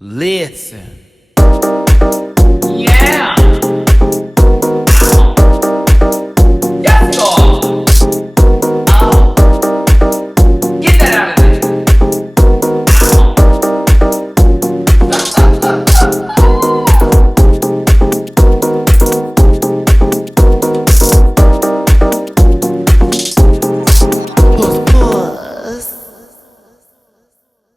Listen. Yeah! Yes, God! Oh. Get that out of there!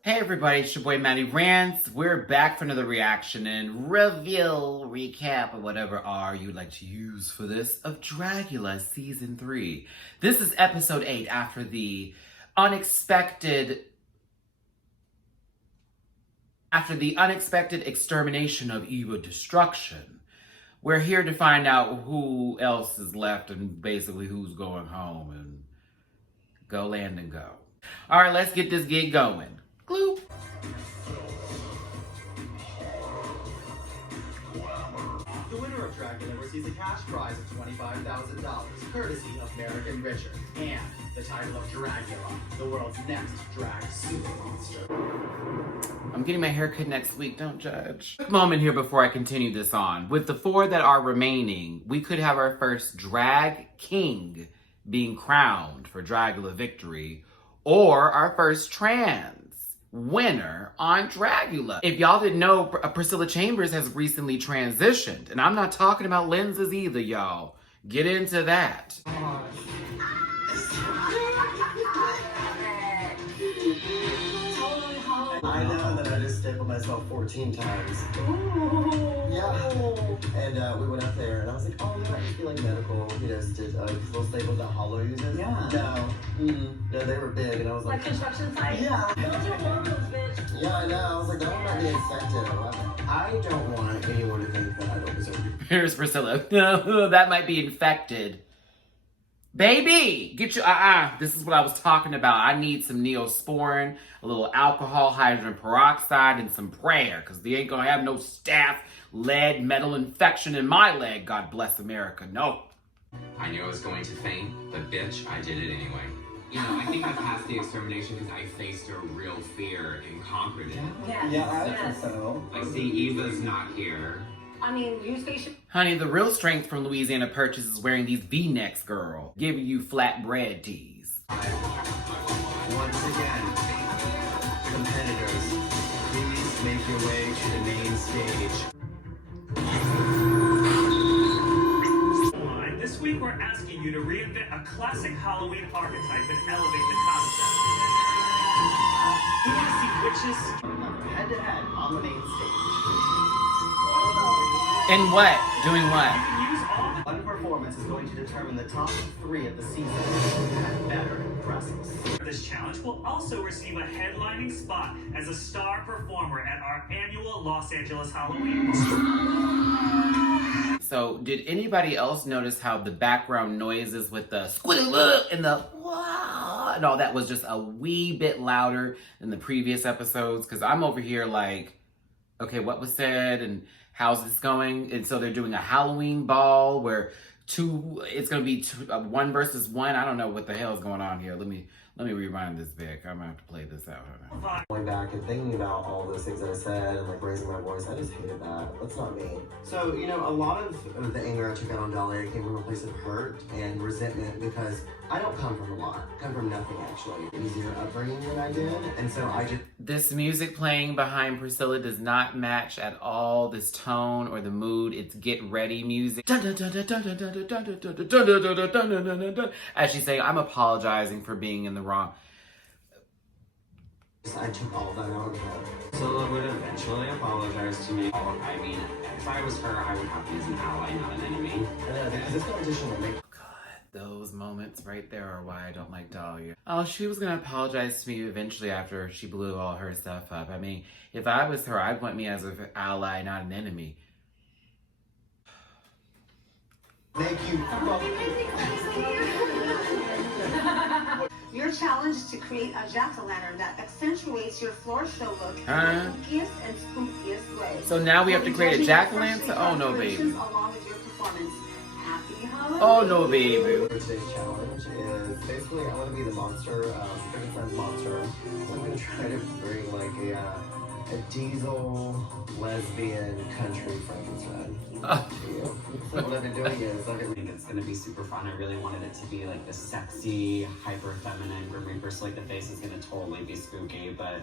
Hey everybody, it's your boy Matty Rants. We're back for another reaction and review, recap, or whatever R you'd like to use for this of Dragula Season 3. This is Episode 8 after the unexpected extermination of Eva Destruction. We're here to find out who else is left and basically who's going home, and go Landon go. Alright, let's get this gig going. Glue. The winner of Dragula receives a cash prize of $25,000, courtesy of American Richard, and the title of Dragula, the world's next drag super monster. I'm getting my hair cut next week, don't judge. Quick moment here before I continue this on. With the 4 that are remaining, we could have our first drag king being crowned for Dragula victory, or our first trans winner on Dragula. If y'all didn't know, Priscilla Chambers has recently transitioned, and I'm not talking about lenses either, y'all. Get into that. I know that I just stapled myself 14 times. Ooh. Yeah. And we went up there, and I was like, oh, they might just be like medical, little staples that Hollow uses. Yeah. No. No, they were big, and I was Like construction site? Yeah. Those are hormones, bitch. Yeah, I know. I was like, that one might be infected. I don't want anyone to think that I don't deserve you. Here's Priscilla. That might be infected. Baby, get you, this is what I was talking about. I need some Neosporin, a little alcohol, hydrogen peroxide, and some prayer, because they ain't gonna have no staph, lead, metal infection in my leg. God bless America. No. I knew I was going to faint, but bitch, I did it anyway. You know, I think I passed the extermination because I faced a real fear and conquered it. Yes. Yeah, I yes. think so. Like, see, Eva's not here. I mean, use patient. Honey, the real strength from Louisiana Purchase is wearing these V-necks, girl. Giving you flat bread tees. Once again, competitors, please make your way to the main stage. This week we're asking you to reinvent a classic Halloween archetype and elevate the concept. We want to see witches Head to head on the main stage. And what? Doing what? You can use all the One performance is going to determine the top 3 of the season and better dresses. This challenge will also receive a headlining spot as a star performer at our annual Los Angeles Halloween. So, did anybody else notice how the background noises with the squiddy and the wah and all that was just a wee bit louder than the previous episodes? Because I'm over here like, okay, what was said and how's this going? And so they're doing a Halloween ball where it's going to be 1 versus 1. I don't know what the hell is going on here. Let me rewind this back. I'm going to have to play this out. Going back and thinking about all those things that I said and like raising my voice, I just hated that. That's not me. So, you know, a lot of the anger I took out on Dollya came from a place of hurt and resentment because I don't come from a lot. I come from nothing, actually. Easier upbringing than I did. And so I just... This music playing behind Priscilla does not match at all this tone or the mood. It's get ready music. As she's saying, I'm apologizing for being in the wrong. I took all that out of her. Priscilla would eventually apologize to me. I mean, if I was her, I would have to be an ally, not an enemy. Because this competition will make... Those moments right there are why I don't like Dollya. Oh, she was gonna apologize to me eventually after she blew all her stuff up. I mean, if I was her, I'd want me as an ally, not an enemy. Thank you. Your challenge is to create a Jack-O-Latern that accentuates your floor show look in the spookiest and spookiest way. So now we have to create a Jack-O-Lantern? Oh no, baby. Along with your performance. Happy Halloween. Oh no, baby. Today's challenge is basically I want to be the monster, Frankenstein's monster. So I'm going to try to bring like a a diesel, lesbian, country Frankenstein. So what I've been doing is I think it's gonna be super fun. I really wanted it to be like the sexy, hyper feminine Grim Reaper, so like the face is gonna totally be spooky, but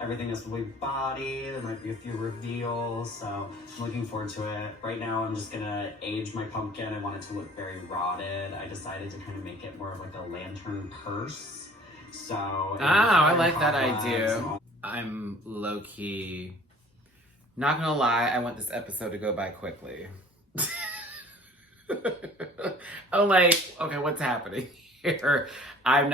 everything is fully body. There might be a few reveals, so I'm looking forward to it. Right now, I'm just gonna age my pumpkin. I want it to look very rotted. I decided to kind of make it more of like a lantern purse. So I like that idea. I'm low-key not gonna lie, I want this episode to go by quickly. I'm like, okay, what's happening here? I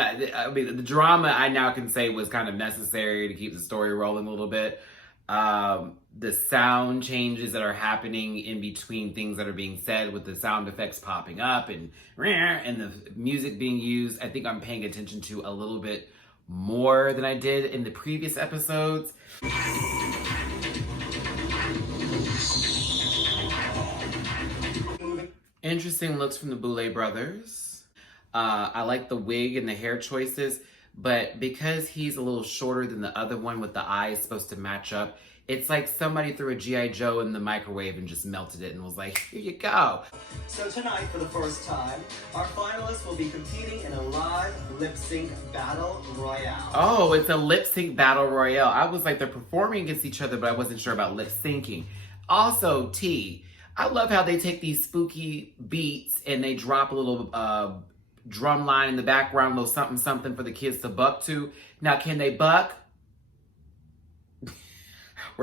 mean, the drama I now can say was kind of necessary to keep the story rolling a little bit. The sound changes that are happening in between things that are being said, with the sound effects popping up and the music being used, I think I'm paying attention to a little bit more than I did in the previous episodes. Interesting looks from the Boulet brothers. I like the wig and the hair choices, but because he's a little shorter than the other one with the eyes supposed to match up, it's like somebody threw a G.I. Joe in the microwave and just melted it and was like, here you go. So tonight, for the first time, our finalists will be competing in a live lip-sync battle royale. Oh, it's a lip-sync battle royale. I was like, they're performing against each other, but I wasn't sure about lip-syncing. Also, T, I love how they take these spooky beats and they drop a little drum line in the background, a little something something for the kids to buck to. Now, can they buck?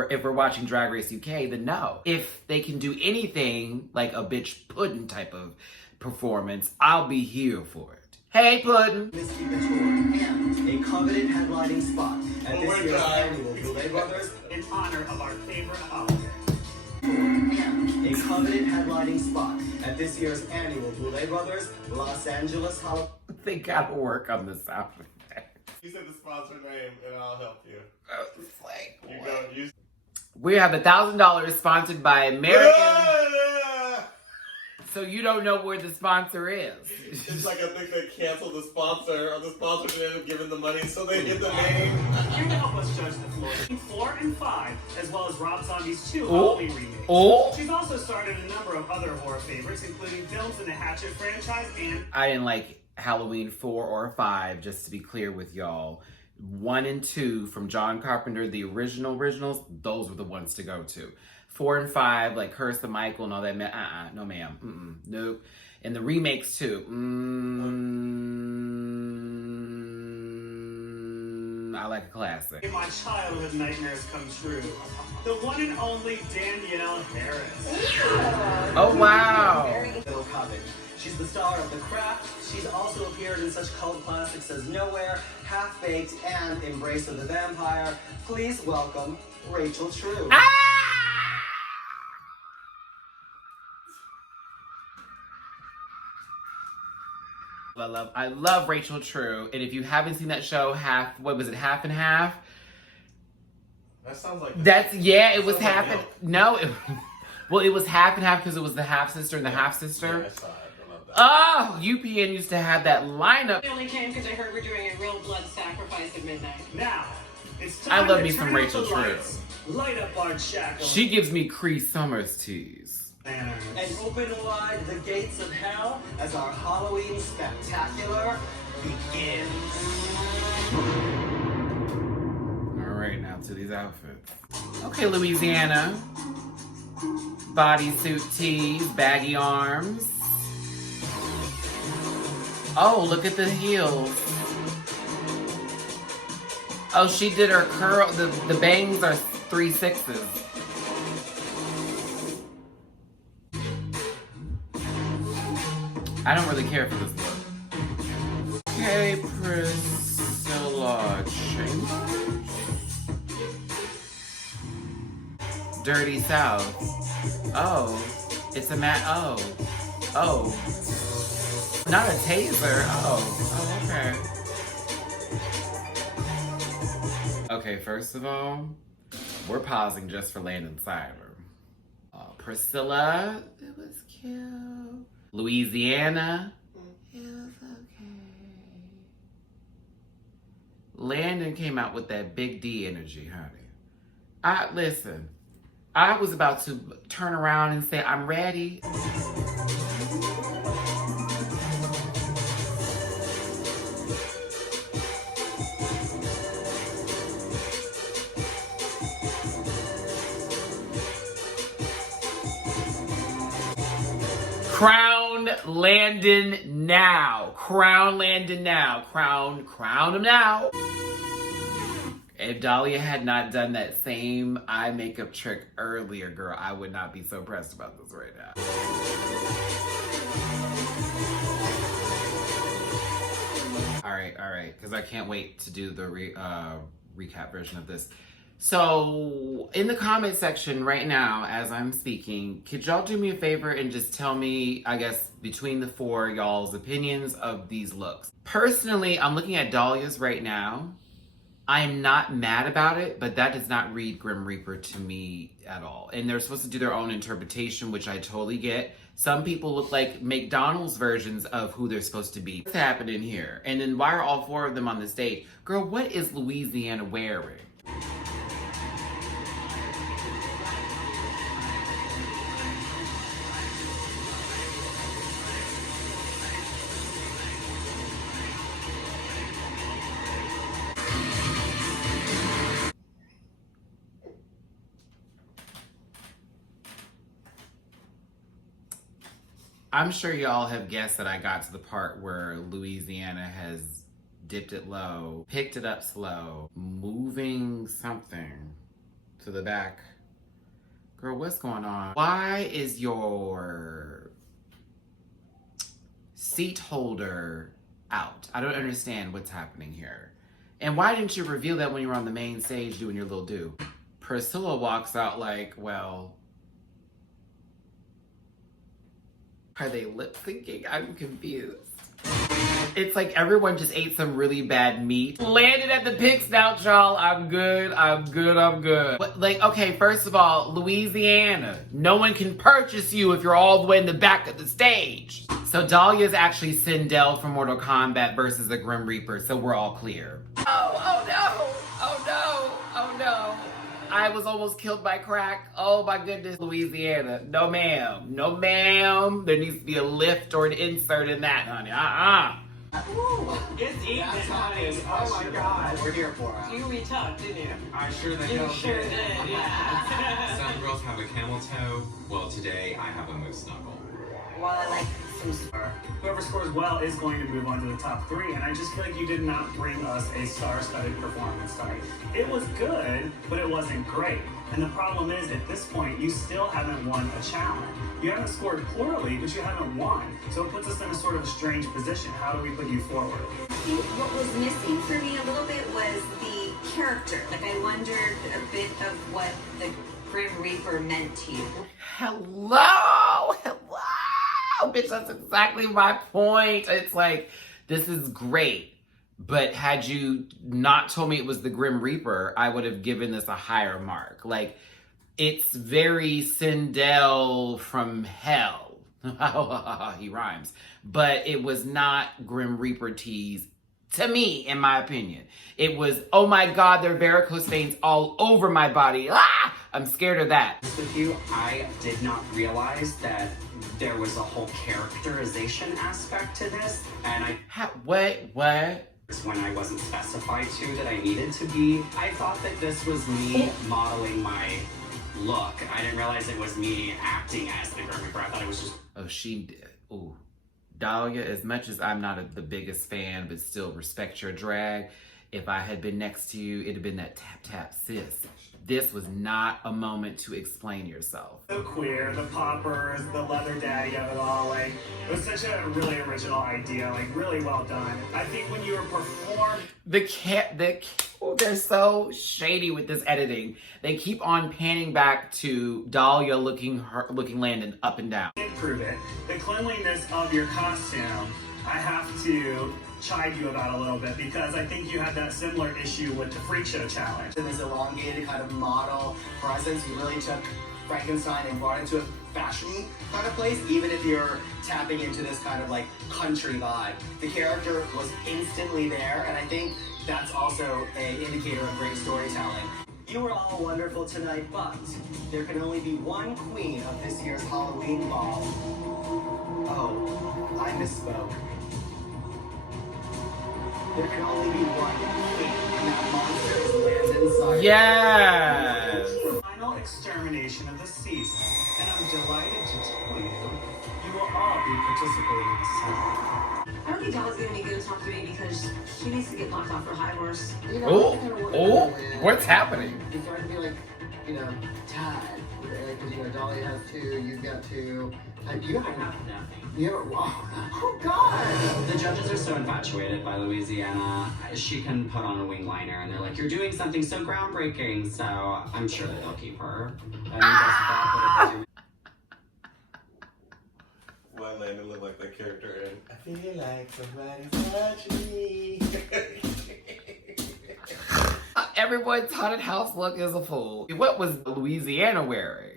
If we're watching Drag Race UK, then no. If they can do anything like a bitch pudding type of performance, I'll be here for it. Hey, Puddin'! Miss Eva and a coveted headlining spot at this year's annual Boulet Brothers In honor of our favorite holiday. a coveted headlining spot at this year's annual Boulet Brothers Los Angeles Holiday. They gotta work on the sound effect. You said the sponsor name and I'll help you. It's like, You what? go use. We have $1,000 sponsored by American. So you don't know where the sponsor is. It's like I think they canceled the sponsor, or the sponsor didn't end up giving the money, so they get the name. Here to help us judge the floor, 4 and 5, as well as Rob Zombie's 2 Halloween remakes. Oh. She's also started a number of other horror favorites, including films in the Hatchet franchise and... I didn't like Halloween 4 or 5, just to be clear with y'all. 1 and 2 from John Carpenter, the originals, those were the ones to go to. 4 and 5, like Curse of Michael and all that, no ma'am, nope. And the remakes too, I like a classic. My childhood nightmares come true. The one and only Danielle Harris. Oh wow! Bill Cobbin. She's the star of The Craft. She's also appeared in such cult classics as Nowhere, Half-Baked, and Embrace of the Vampire. Please welcome Rachel True. I love Rachel True, and if you haven't seen that show, Half and Half? That sounds like. It was half and no. Well, it was half and half because it was the half sister and the half sister. Yeah, I saw it. I love that. Oh, UPN used to have that lineup. I only came because I heard we're doing a real blood sacrifice at midnight. Now, it's time I love to me turn some up Rachel the True. lights, light up our Jack-O-Latern. She gives me Cree Summers tease. And open wide the gates of hell as our Halloween spectacular begins. All right, now to these outfits. Okay, Louisiana. Bodysuit tees, baggy arms. Oh, look at the heels. Oh, she did her curl. The bangs are 3 6s. I don't really care for this look. Okay, Priscilla Chambers. Dirty South. Oh, it's a Oh. Not a taser. Oh, okay. Okay, first of all, we're pausing just for Landon Cider. Priscilla, it was cute. Louisiana, it was okay. Landon came out with that big D energy, honey. Listen, I was about to turn around and say, I'm ready. Crown Landon now. Crown Landon now. Crown him now. If Dollya had not done that same eye makeup trick earlier, girl, I would not be so pressed about this right now. All right, because I can't wait to do the recap version of this. So, in the comment section right now, as I'm speaking, could y'all do me a favor and just tell me, I guess, between the four, y'all's opinions of these looks? Personally, I'm looking at Dollya's right now. I'm not mad about it, but that does not read Grim Reaper to me at all. And they're supposed to do their own interpretation, which I totally get. Some people look like McDonald's versions of who they're supposed to be. What's happening here? And then why are all four of them on the stage? Girl, what is Louisiana wearing? I'm sure y'all have guessed that I got to the part where Louisiana has dipped it low, picked it up slow, moving something to the back. Girl, what's going on? Why is your seat holder out? I don't understand what's happening here. And why didn't you reveal that when you were on the main stage doing your little do? Priscilla walks out like, well, are they lip syncing? I'm confused. It's like everyone just ate some really bad meat. Landed at the pig snout, y'all. I'm good. But, like, okay, first of all, Louisiana, no one can purchase you if you're all the way in the back of the stage. So Dollya's actually Sindel from Mortal Kombat versus the Grim Reaper, so we're all clear. Oh no. I was almost killed by crack. Oh my goodness, Louisiana. No ma'am. There needs to be a lift or an insert in that, honey. It's evening, honey. Oh my God. We're here for it. You retucked, didn't you? I sure the You hell sure did. did, yeah. Some girls have a camel toe. Well, today I have a moose knuckle. Well, I like some Whoever scores well is going to move on to the top three, and I just feel like you did not bring us a star-studded performance tonight. It was good, but it wasn't great. And the problem is, at this point, you still haven't won a challenge. You haven't scored poorly, but you haven't won. So it puts us in a sort of strange position. How do we put you forward? I think what was missing for me a little bit was the character. Like, I wondered a bit of what the Grim Reaper meant to you. Hello. Bitch, that's exactly my point. It's like, this is great. But had you not told me it was the Grim Reaper, I would have given this a higher mark. Like, it's very Sindel from hell. He rhymes. But it was not Grim Reaper tease to me, in my opinion. It was, oh my God, there are varicose veins all over my body. I'm scared of that. With you, I did not realize that there was a whole characterization aspect to this, and What? when I wasn't specified to that I needed to be. I thought that this was me modeling my look. I didn't realize it was me acting as the Grim Reaper. I thought it was just... Oh, she did. Ooh. Dollya, as much as I'm not the biggest fan, but still respect your drag, if I had been next to you, it'd have been that tap, tap, sis. This was not a moment to explain yourself. So queer, the poppers, the leather daddy of it all, like, it was such a really original idea, like, really well done. I think when you were performing... They're so shady with this editing. They keep on panning back to Dollya looking Landon up and down. Improve it. The cleanliness of your costume, I have to chide you about a little bit because I think you had that similar issue with the Freak Show challenge. In this elongated kind of model presence, you really took Frankenstein and brought it to a fashion kind of place, even if you're tapping into this kind of like country vibe. The character was instantly there, and I think that's also an indicator of great storytelling. You were all wonderful tonight, but there can only be one queen of this year's Halloween ball. Oh, I misspoke. There can only be one queen, and that monster is Landon Cider. Yes! Final extermination of the season, and I'm delighted to tell you, you will all be participating this time. I don't think Dollya's gonna be good to talk to me because she needs to get knocked off her high horse. You know, Oh, I kinda wanna oh, go in. what's happening? It's going to be like, you know, tied. Because, you know, Dollya has 2, you've got 2. And you I have have nothing. oh, God! The judges are so infatuated by Louisiana. She can put on a wing liner, and they're like, "You're doing something so groundbreaking." So I'm sure that they'll keep her. And that's that. Why Landon looked like that character in I feel like somebody's watching me. Everyone's haunted house look is a fool. What was Louisiana wearing?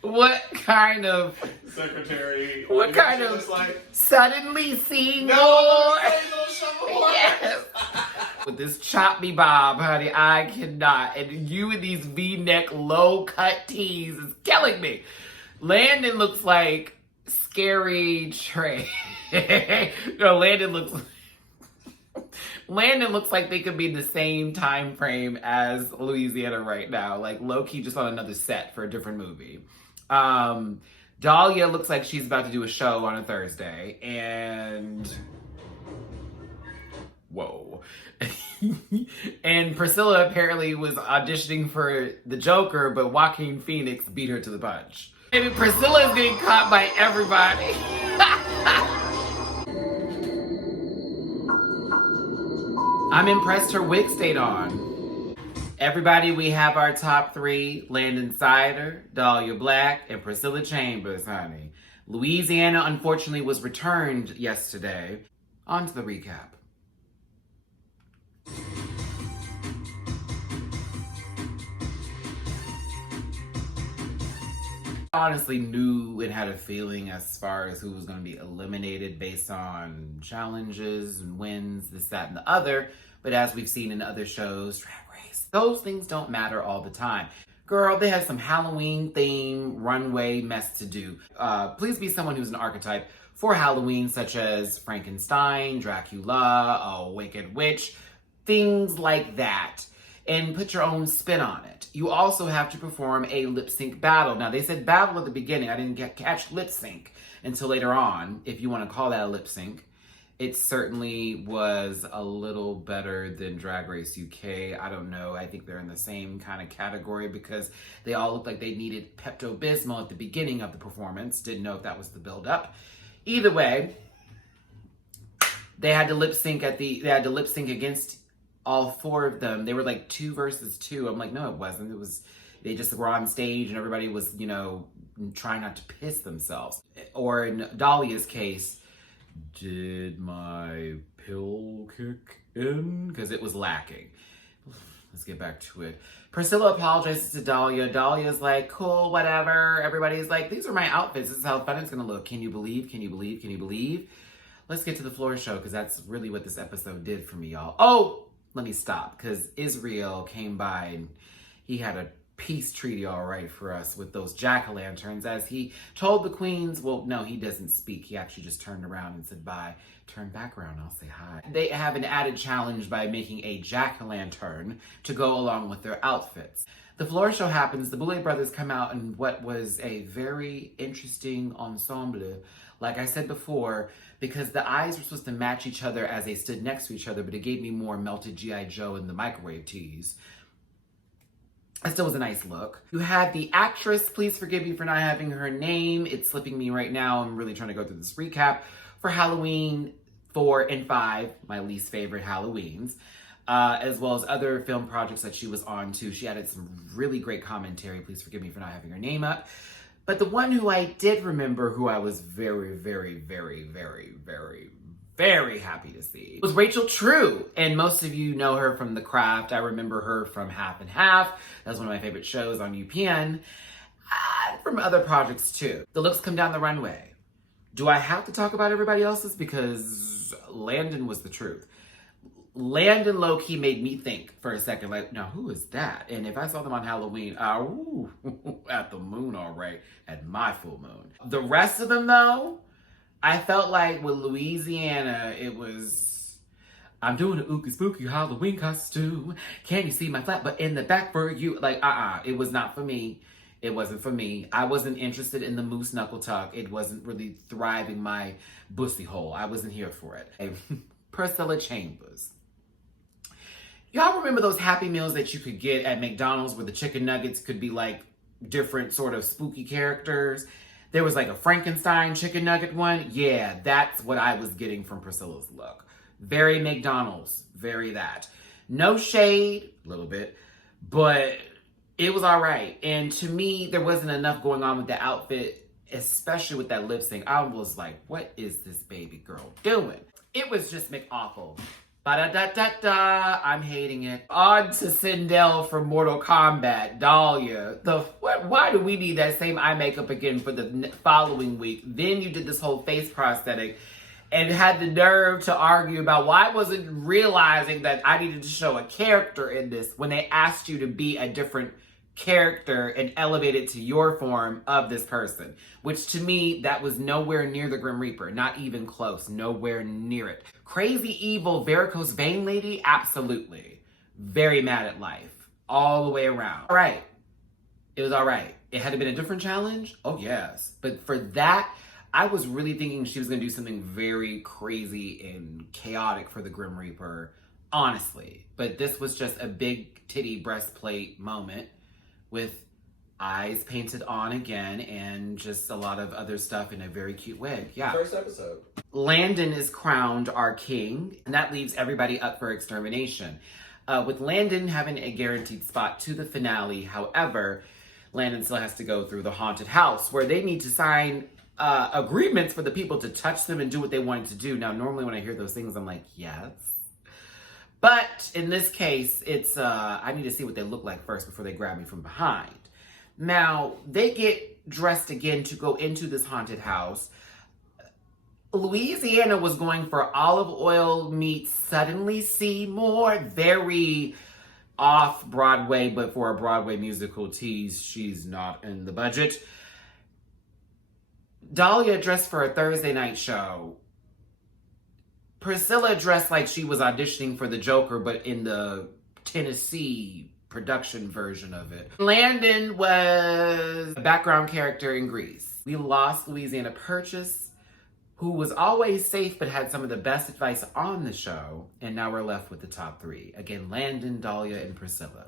What kind of Secretary. What kind She of looks like, suddenly seeing no, more? no, shovel horse. Yes. With this chop me bob, honey, I cannot. And you in these V-neck low cut tees is killing me. Landon looks like Scary Trey. No, Landon looks like they could be in the same time frame as Louisiana right now. Like low-key just on another set for a different movie. Dollya looks like she's about to do a show on a Thursday. And whoa. And Priscilla apparently was auditioning for the Joker, but Joaquin Phoenix beat her to the punch. Maybe Priscilla is getting caught by everybody. I'm impressed her wig stayed on. Everybody, we have our top 3. Landon Cider, Dollya Black, and Priscilla Chambers, honey. Louisiana, unfortunately, was returned yesterday. On to the recap. I honestly knew and had a feeling as far as who was going to be eliminated based on challenges and wins, this, that, and the other. But as we've seen in other shows, Drag Race, those things don't matter all the time. Girl, they had some Halloween theme runway mess to do. Please be someone who's an archetype for Halloween, such as Frankenstein, Dracula, a Wicked Witch, things like that. And put your own spin on it. You also have to perform a lip sync battle. Now, they said battle at the beginning. I didn't catch lip sync until later on, if you want to call that a lip sync. It certainly was a little better than Drag Race UK. I don't know. I think they're in the same kind of category because they all looked like they needed Pepto-Bismol at the beginning of the performance. Didn't know if that was the build-up. Either way, they had to lip sync against all 4 of them. They were like 2 versus 2. I'm like, no, it wasn't. It was, they just were on stage and everybody was, you know, trying not to piss themselves. Or in Dollya's case, did my pill kick in? Because it was lacking. Let's get back to it. Priscilla apologizes to Dollya. Dahlia's like, cool, whatever. Everybody's like, these are my outfits. This is how fun it's gonna look. Can you believe? Can you believe? Can you believe? Let's get to the floor show because that's really what this episode did for me, y'all. Oh, let me stop because Israel came by and he had a peace treaty all right for us with those Jack-O-Lanterns as he told the queens, well, no, he doesn't speak. He actually just turned around and said, bye. Turn back around, I'll say hi. They have an added challenge by making a Jack-O-Lantern to go along with their outfits. The floor show happens. The Boulet brothers come out in what was a very interesting ensemble. Like I said before, because the eyes were supposed to match each other as they stood next to each other, but it gave me more melted G.I. Joe and the microwave tees. It still was a nice look. You had the actress, please forgive me for not having her name. It's slipping me right now. I'm really trying to go through this recap. For Halloween 4 and 5, my least favorite Halloweens, as well as other film projects that she was on too. She added some really great commentary. Please forgive me for not having her name up. But the one who I did remember, who I was very, very, very, very, very, very happy to see, was Rachel True. And most of you know her from The Craft. I remember her from Half and Half. That was one of my favorite shows on UPN. From other projects too. The looks come down the runway. Do I have to talk about everybody else's? Because Landon was the truth. Landon low-key made me think for a second, like, now who is that? And if I saw them on Halloween, at the moon, all right, at my full moon. The rest of them, though, I felt like with Louisiana, it was, I'm doing a ookie spooky Halloween costume. Can you see my flat butt in the back for you? Like, it was not for me. It wasn't for me. I wasn't interested in the moose knuckle tuck. It wasn't really thriving my bussy hole. I wasn't here for it. Priscilla Chambers. Y'all remember those Happy Meals that you could get at McDonald's where the chicken nuggets could be like different sort of spooky characters? There was like a Frankenstein chicken nugget one. Yeah, that's what I was getting from Priscilla's look. Very McDonald's, very that. No shade, a little bit, but it was all right. And to me, there wasn't enough going on with the outfit, especially with that lip sync. I was like, what is this baby girl doing? It was just McAwful. Ba-da-da-da-da. I'm hating it. On to Sindel from Mortal Kombat, Dollya. Why do we need that same eye makeup again for the following week? Then you did this whole face prosthetic and had the nerve to argue about why I wasn't realizing that I needed to show a character in this when they asked you to be a different character and elevate it to your form of this person. Which to me, that was nowhere near the Grim Reaper. Not even close. Nowhere near it. Crazy, evil, varicose vein lady? Absolutely. Very mad at life. All the way around. All right. It was all right. It had to been a different challenge? Oh, yes. But for that, I was really thinking she was going to do something very crazy and chaotic for the Grim Reaper. Honestly. But this was just a big titty breastplate moment with eyes painted on again and just a lot of other stuff in a very cute wig. Yeah. First episode. Landon is crowned our king, and that leaves everybody up for extermination. With Landon having a guaranteed spot to the finale, however, Landon still has to go through the haunted house where they need to sign agreements for the people to touch them and do what they wanted to do. Now, normally when I hear those things, I'm like, yes. But in this case, it's, I need to see what they look like first before they grab me from behind. Now, they get dressed again to go into this haunted house. Louisiana was going for olive oil meets Suddenly Seymour. Very off-Broadway, but for a Broadway musical tease, she's not in the budget. Dollya dressed for a Thursday night show. Priscilla dressed like she was auditioning for the Joker, but in the Tennessee production version of it. Landon was a background character in Grease. We lost Louisiana Purchase, who was always safe but had some of the best advice on the show. And now we're left with the top three. Again, Landon, Dollya, and Priscilla.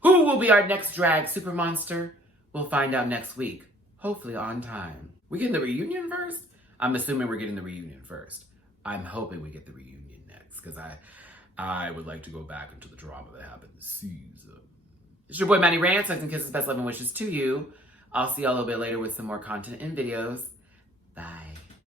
Who will be our next drag super monster? We'll find out next week. Hopefully on time. We getting the reunion first? I'm assuming we're getting the reunion first. I'm hoping we get the reunion next because I would like to go back into the drama that happened this season. It's your boy Matty Rants. Hugs and kisses, best love and wishes to you. I'll see y'all a little bit later with some more content and videos. Bye.